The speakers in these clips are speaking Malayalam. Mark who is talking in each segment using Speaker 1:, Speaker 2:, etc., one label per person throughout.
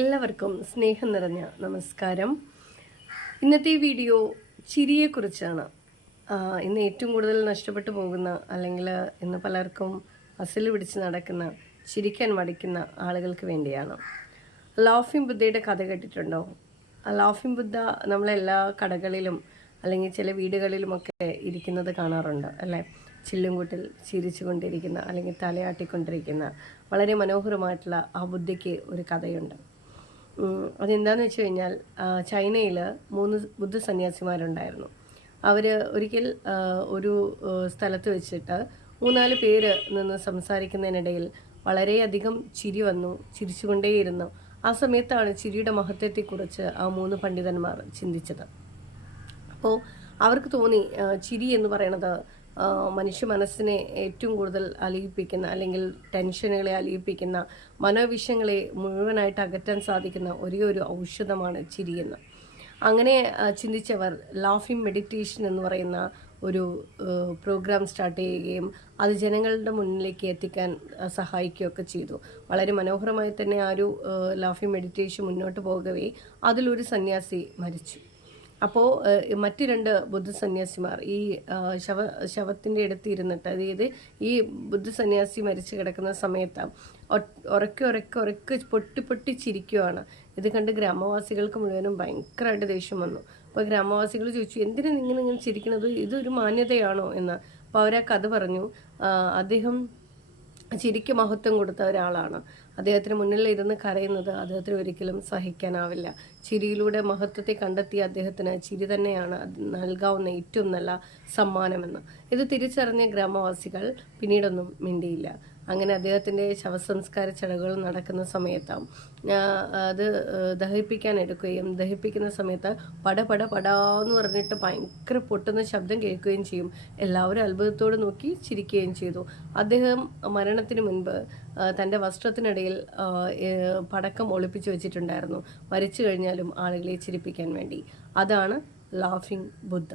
Speaker 1: എല്ലാവർക്കും സ്നേഹം നിറഞ്ഞ നമസ്കാരം. ഇന്നത്തെ വീഡിയോ ചിരിയെക്കുറിച്ചാണ്. ഇന്ന് ഏറ്റവും കൂടുതൽ നഷ്ടപ്പെട്ടു പോകുന്ന അല്ലെങ്കിൽ ഇന്ന് പലർക്കും അസിൽ പിടിച്ച് നടക്കുന്ന ചിരിക്കാൻ മടിക്കുന്ന ആളുകൾക്ക് വേണ്ടിയാണ്. ലാഫിംഗ് ബുദ്ധയുടെ കഥ കേട്ടിട്ടുണ്ടോ? ലാഫിംഗ് ബുദ്ധ നമ്മളെല്ലാ കടകളിലും അല്ലെങ്കിൽ ചില വീടുകളിലുമൊക്കെ ഇരിക്കുന്നത് കാണാറുണ്ട് അല്ലേ? ചില്ലുംകൂട്ടിൽ ചിരിച്ചുകൊണ്ടിരിക്കുന്ന അല്ലെങ്കിൽ തലയാട്ടിക്കൊണ്ടിരിക്കുന്ന വളരെ മനോഹരമായിട്ടുള്ള ആ ബുദ്ധയ്ക്ക് ഒരു കഥയുണ്ട്. അതെന്താന്ന് വെച്ച് കഴിഞ്ഞാൽ ചൈനയിൽ മൂന്ന് ബുദ്ധ സന്യാസിമാരുണ്ടായിരുന്നു അവർ ഒരിക്കൽ ഒരു സ്ഥലത്ത് വെച്ചിട്ട് മൂന്നാൽ പേര് നിന്ന് സംസാരിക്കുന്നതിനിടയിൽ വളരെയധികം ചിരി വന്നു ചിരിച്ചുകൊണ്ടേയിരുന്നു. ആ സമയത്താണ് ചിരിയുടെ മഹത്വത്തെക്കുറിച്ച് ആ മൂന്ന് പണ്ഡിതന്മാർ ചിന്തിച്ചത്. അപ്പോൾ അവർക്ക് തോന്നി ചിരി എന്ന് പറയണത് ആ, മനുഷ്യ മനസ്സിനെ ഏറ്റവും കൂടുതൽ അലിയിപ്പിക്കുന്ന അല്ലെങ്കിൽ ടെൻഷനുകളെ അലിയിപ്പിക്കുന്ന മനോവിഷയങ്ങളെ മുഴുവനായിട്ട് അകറ്റാൻ സാധിക്കുന്ന ഒരേ ഒരു ഔഷധമാണ് ചിരിയെന്ന്. അങ്ങനെ ചിന്തിച്ചവർ ലാഫിംഗ് മെഡിറ്റേഷൻ എന്ന് പറയുന്ന ഒരു പ്രോഗ്രാം സ്റ്റാർട്ട് ചെയ്യുകയും അത് ജനങ്ങളുടെ മുന്നിലേക്ക് എത്തിക്കാൻ സഹായിക്കുകയൊക്കെ ചെയ്തു. വളരെ മനോഹരമായി തന്നെ ആ ഒരു ലാഫിംഗ് മെഡിറ്റേഷൻ മുന്നോട്ട് പോകവേ അതിലൊരു സന്യാസി മരിച്ചു. അപ്പോൾ മറ്റു രണ്ട് ബുദ്ധ സന്യാസിമാർ ഈ ശവ ശവത്തിന്റെ അടുത്ത് ഇരുന്നിട്ട് അതായത് ഈ ബുദ്ധ സന്യാസി മരിച്ചു കിടക്കുന്ന സമയത്ത് ഉറക്കി ഉറക്കെ ഉറക്കെ പൊട്ടി പൊട്ടി ചിരിക്കുവാണ്. ഇത് കണ്ട് ഗ്രാമവാസികൾക്ക് മുഴുവനും ഭയങ്കരമായിട്ട് ദേഷ്യം വന്നു. അപ്പോൾ ഗ്രാമവാസികൾ ചോദിച്ചു എന്തിനാ നിങ്ങൾ ഇങ്ങനെ ചിരിക്കണത്? ഇതൊരു മാന്യതയാണോ? എന്ന്. അപ്പോൾ അവരാ കഥ പറഞ്ഞു. അദ്ദേഹം ചിരിക്ക് മഹത്വം കൊടുത്ത ഒരാളാണ്. അദ്ദേഹത്തിന് മുന്നിൽ ഇരുന്ന് കരയുന്നത് അദ്ദേഹത്തിന് ഒരിക്കലും സഹിക്കാനാവില്ല. ചിരിയിലൂടെ മഹത്വത്തെ കണ്ടെത്തിയ അദ്ദേഹത്തിന് ചിരി തന്നെയാണ് നൽകാവുന്ന ഏറ്റവും നല്ല സമ്മാനമെന്ന്. ഇത് തിരിച്ചറിഞ്ഞ ഗ്രാമവാസികൾ പിന്നീടൊന്നും മിണ്ടിയില്ല. അങ്ങനെ അദ്ദേഹത്തിന്റെ ശവസംസ്കാര ചടങ്ങുകൾ നടക്കുന്ന സമയത്ത് അത് ദഹിപ്പിക്കാൻ എടുക്കുകയും ദഹിപ്പിക്കുന്ന സമയത്ത് പട പട പടാന്ന് പറഞ്ഞിട്ട് ഭയങ്കര പൊട്ടുന്ന ശബ്ദം കേൾക്കുകയും ചെയ്യും. എല്ലാവരും അത്ഭുതത്തോട് നോക്കി ചിരിക്കുകയും ചെയ്തു. അദ്ദേഹം മരണത്തിന് മുൻപ് തന്റെ വസ്ത്രത്തിനിടയിൽ പടക്കം ഒളിപ്പിച്ചു വെച്ചിട്ടുണ്ടായിരുന്നു. മരിച്ചു കഴിഞ്ഞാലും ആളുകളെ ചിരിപ്പിക്കാൻ വേണ്ടി. അതാണ് ലാഫിംഗ് ബുദ്ധ.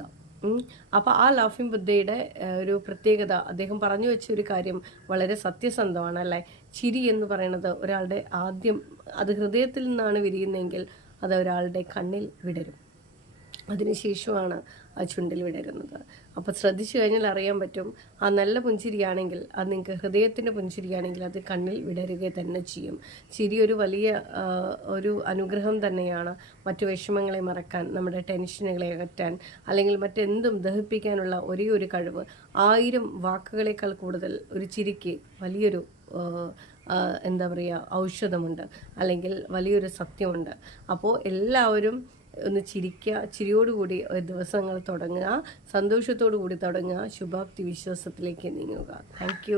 Speaker 1: അപ്പോൾ ആ ലാഫിംഗ് ബുദ്ധയുടെ ഒരു പ്രത്യേകത അദ്ദേഹം പറഞ്ഞു വെച്ച ഒരു കാര്യം വളരെ സത്യസന്ധമാണ് അല്ലേ? ചിരി എന്ന് പറയുന്നത് ഒരാളുടെ ആദ്യം അത് ഹൃദയത്തിൽ നിന്നാണ് വിരിയുന്നതെങ്കിൽ അത് ഒരാളുടെ കണ്ണിൽ വിടരും. അതിനുശേഷമാണ് ആ ചുണ്ടിൽ വിടരുന്നത്. അപ്പോൾ ശ്രദ്ധിച്ചു കഴിഞ്ഞാൽ അറിയാൻ പറ്റും ആ നല്ല പുഞ്ചിരിയാണെങ്കിൽ അത് നിങ്ങൾക്ക് ഹൃദയത്തിന്റെ പുഞ്ചിരിയാണെങ്കിൽ അത് കണ്ണിൽ വിടരുക തന്നെ ചെയ്യും. ചിരി ഒരു വലിയ ഒരു അനുഗ്രഹം തന്നെയാണ് മറ്റു വിഷമങ്ങളെ മറക്കാൻ നമ്മുടെ ടെൻഷനുകളെ അകറ്റാൻ അല്ലെങ്കിൽ മറ്റെന്തും ദഹിപ്പിക്കാനുള്ള ഒരേ ഒരു കഴിവ്. ആയിരം വാക്കുകളേക്കാൾ കൂടുതൽ ഒരു ചിരിക്ക് വലിയൊരു എന്താ പറയുക ഔഷധമുണ്ട് അല്ലെങ്കിൽ വലിയൊരു സത്യമുണ്ട്. അപ്പോൾ എല്ലാവരും ഒന്ന് ചിരിക്കുക ചിരിയോടുകൂടി ദിവസങ്ങൾ തുടങ്ങുക സന്തോഷത്തോടു കൂടി തുടങ്ങുക ശുഭാപ്തി വിശ്വാസത്തിലേക്ക് നീങ്ങുക. താങ്ക്